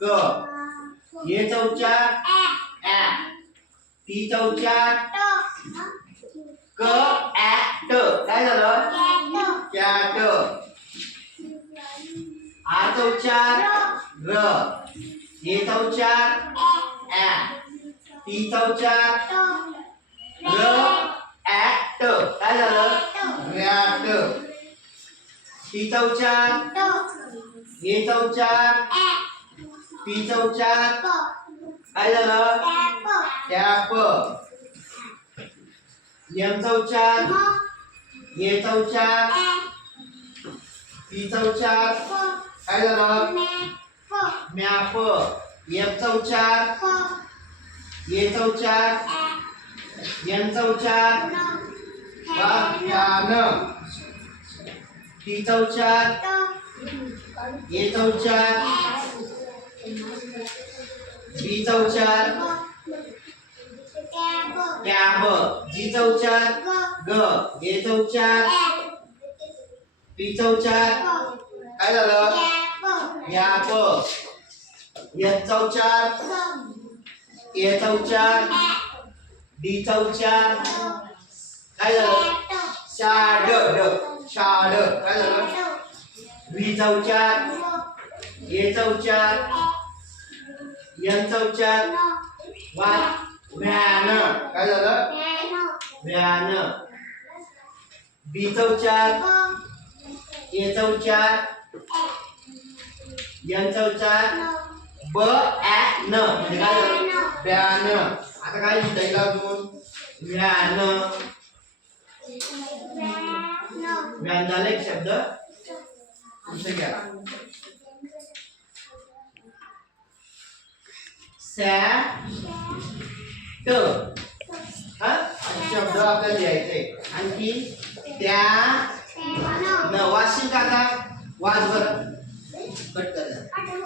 क ये चौचार ऍ ती चौचार क ऍ ट काय झालं कॅट आ चौचार र ये चौचार ऍ ती चौचार र ऍ ट काय झालं रॅट ती चौचार ये चौचार ती चौचार काय झालं टॅप एम चौचार ये चौचार ती चौचार काय झालं मॅप एम चौचार ये चौचार एन चौचार व्यान ती चौचार ये चौचार बी चौचार कॅब जी चौचार ग ये चौचार ती चौचार काय झालं याप एच चौचार ए चौचार डी चौचार काय झालं शाड शाड काय झालं व्ही चौचार ए चौचार एन चौचार व्यान काय झालं व्यान बी चौचार ए चौचार एन चौचार ब ऍ न म्हणजे काय झालं व्यान आता काय लिहिता येईल अजून व्यान व्यान झालं एक शब्द पुढचं घ्या सॅट हा शब्द आपल्याला लिहायचे आणखी त्या न वाशिंग आता वाज बरं कट करा